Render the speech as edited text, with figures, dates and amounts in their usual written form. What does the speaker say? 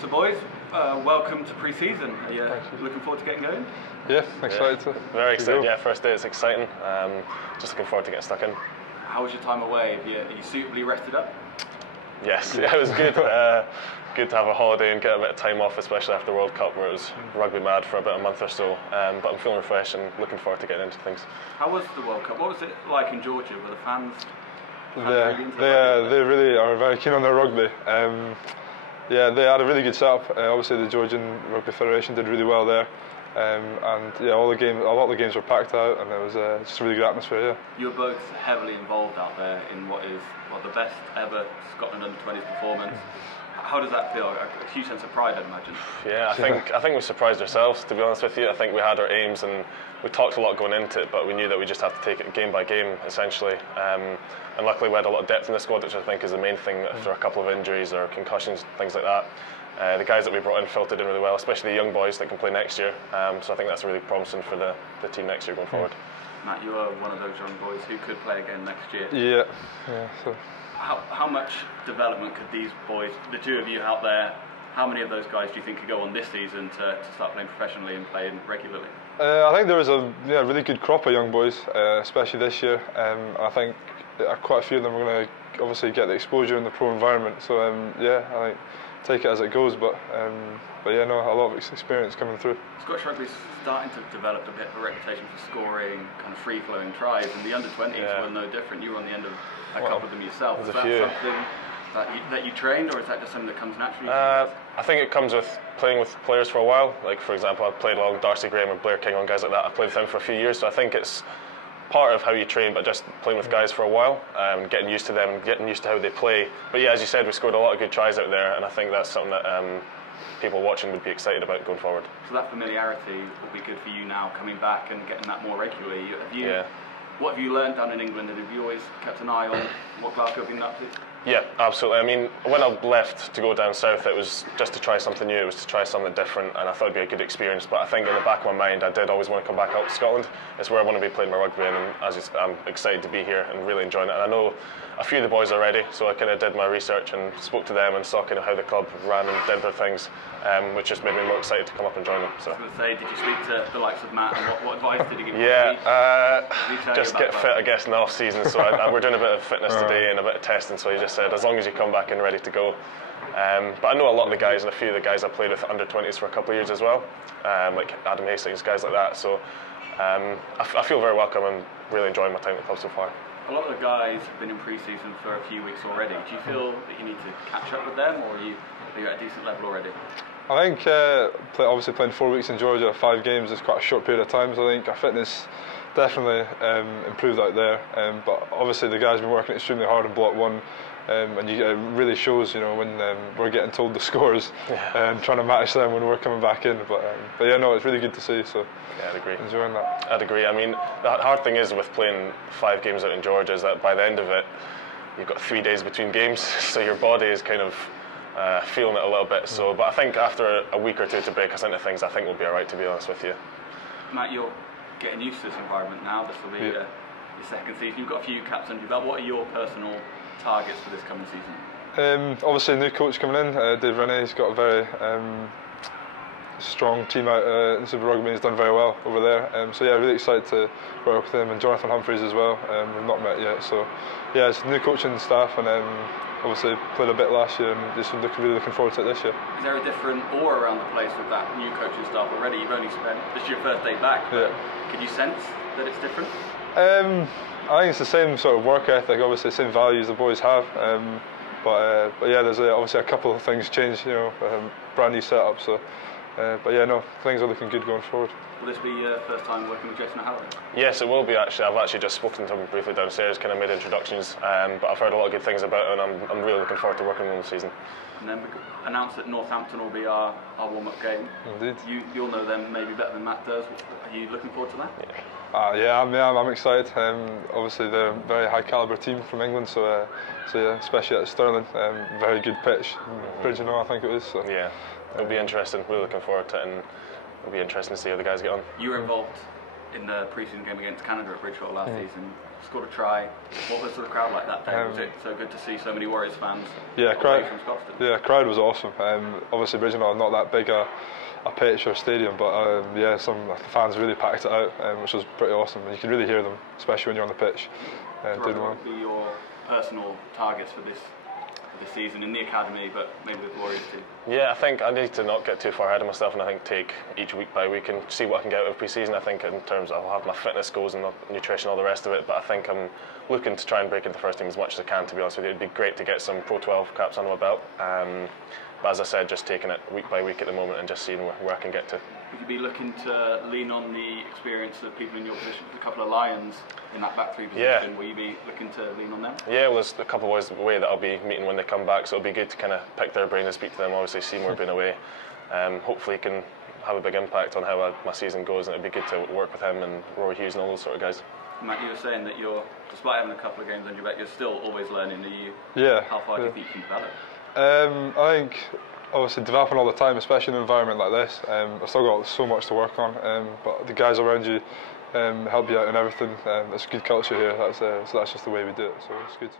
So boys, welcome to pre-season. Are you looking forward to getting going? Yeah, excited to. Very excited, yeah, first day, it's exciting. Just looking forward to getting stuck in. How was your time away? Are you suitably rested up? Yes, yeah, it was good. Good to have a holiday and get a bit of time off, especially after the World Cup where it was rugby mad for about a month or so. But I'm feeling refreshed and looking forward to getting into things. How was the World Cup? What was it like in Georgia? Were the fans they really are very keen on their rugby. Yeah, they had a really good setup. Obviously, the Georgian Rugby Federation did really well there, and yeah, a lot of the games were packed out, and it was just a really good atmosphere. Yeah. You were both heavily involved out there in what is the best ever Scotland under-20s performance. How does that feel? A huge sense of pride, I'd imagine. Yeah, I think we surprised ourselves, to be honest with you. I think we had our aims and we talked a lot going into it, but we knew that we just have to take it game by game, essentially. And luckily we had a lot of depth in the squad, which I think is the main thing after a couple of injuries or concussions, things like that. The guys that we brought in filtered in really well, especially the young boys that can play next year. So I think that's really promising for the team next year going forward. Matt, you are one of those young boys who could play again next year. Yeah. So. How much development could these boys, the two of you out there, how many of those guys do you think could go on this season to start playing professionally and playing regularly? I think there was a really good crop of young boys, especially this year. I think quite a few of them are going to obviously get the exposure in the pro environment. So yeah, I think take it as it goes. But yeah, no, a lot of experience coming through. Scottish rugby's starting to develop a bit of a reputation for scoring kind of free-flowing tries, and the under-20s were no different. You were on the end of a couple of them yourself. Is that something that you trained, or is that just something that comes naturally? I think it comes with playing with players for a while. Like, for example, I've played along Darcy Graham and Blair King and guys like that. I've played with them for a few years, so I think it's part of how you train, but just playing with guys for a while, getting used to them and getting used to how they play. But yeah, as you said, we scored a lot of good tries out there, and I think that's something that people watching would be excited about going forward. So that familiarity will be good for you now, coming back and getting that more regularly. What have you learned down in England, and have you always kept an eye on what Glasgow have been up to? Yeah, absolutely. I mean, when I left to go down south, it was just to try something new, it was to try something different, and I thought it'd be a good experience. But I think in the back of my mind, I did always want to come back out to Scotland. It's where I want to be playing my rugby, and I'm excited to be here and really enjoying it. And I know a few of the boys already, so I kind of did my research and spoke to them and saw kind of how the club ran and did their things, which just made me more excited to come up and join them. So. I was going to say, did you speak to the likes of Matt, and what advice did he give you? Yeah, just get fit, I guess, in the off-season. So we're doing a bit of fitness today and a bit of testing, so he just said, as long as you come back in ready to go. But I know a lot of the guys, and a few of the guys I played with under-20s for a couple of years as well, like Adam Hastings, guys like that. So I feel very welcome and really enjoying my time at the club so far. A lot of the guys have been in pre-season for a few weeks already. Do you feel that you need to catch up with them, or are you at a decent level already? I think obviously playing 4 weeks in Georgia, 5 games is quite a short period of time, so I think our fitness definitely improved out there. But obviously the guys have been working extremely hard in Block 1, and it really shows, when we're getting told the scores and trying to match them when we're coming back in. But yeah, no, it's really good to see. So yeah, I'd agree. Enjoying that. I'd agree. I mean, the hard thing is with playing 5 games out in Georgia is that by the end of it, you've got 3 days between games, so your body is kind of feeling it a little bit. So, but I think after a week or two to break us into things, I think we'll be all right, to be honest with you. Matt, you're getting used to this environment now. This will be your second season. You've got a few caps under your belt. What are your personal targets for this coming season? Obviously, a new coach coming in, Dave Rennie. He's got a very strong team out in Super Rugby. He's done very well over there. So yeah, really excited to work with him, and Jonathan Humphreys as well. We've not met yet, so yeah, it's new coaching staff, and obviously played a bit last year, and just really looking forward to it this year. Is there a different aura around the place with that new coaching staff already? You've only spent, this is your first day back, but can you sense that it's different? I think it's the same sort of work ethic, obviously the same values the boys have, but yeah, there's obviously a couple of things changed, brand new setup, so but yeah, no, things are looking good going forward. Will this be your first time working with Jason O'Halloran? Yes, it will be actually. I've actually just spoken to him briefly downstairs, kind of made introductions, but I've heard a lot of good things about him, and I'm really looking forward to working with him this season. And then we announced that Northampton will be our warm-up game. Indeed. You'll know them maybe better than Matt does. Are you looking forward to that? Yeah, I'm excited. Obviously they're a very high calibre team from England, so yeah, especially at Stirling, very good pitch, Bridgenow I think it was. So. Yeah, it'll be interesting. We're looking forward to it, and it'll be interesting to see how the guys get on. You were involved in the pre-season game against Canada at Bridgenow last season. scored a try. What was the crowd like that day? Was it so good to see so many Warriors fans? Yeah, away from Scotstoun? Yeah, crowd was awesome. Obviously, Bridgend not that big a pitch or stadium, but yeah, some fans really packed it out, which was pretty awesome. And you can really hear them, especially when you're on the pitch. What would be your personal targets for this season in the academy, but maybe with Warriors too? Yeah, I think I need to not get too far ahead of myself, and I think take each week by week and see what I can get out of pre-season. I think in terms of, I'll have my fitness goals and nutrition, all the rest of it, but I think I'm looking to try and break into first team as much as I can, to be honest with you. It'd be great to get some Pro 12 caps under my belt, but as I said, just taking it week by week at the moment and just seeing where I can get to. Would you be looking to lean on the experience of people in your position, a couple of Lions in that back three position? Yeah. Will you be looking to lean on them? Yeah, well, there's a couple of boys away that I'll be meeting when they come back, so it'll be good to kind of pick their brain and speak to them. Obviously, Seymour being away, hopefully he can have a big impact on how my season goes, and it'd be good to work with him and Rory Hughes and all those sort of guys. Matt, you were saying that despite having a couple of games on your back, you're still always learning. Yeah. How far do you think you can develop? I think obviously developing all the time, especially in an environment like this. I've still got so much to work on, but the guys around you help you out in everything. It's a good culture here. So that's just the way we do it. So it's good.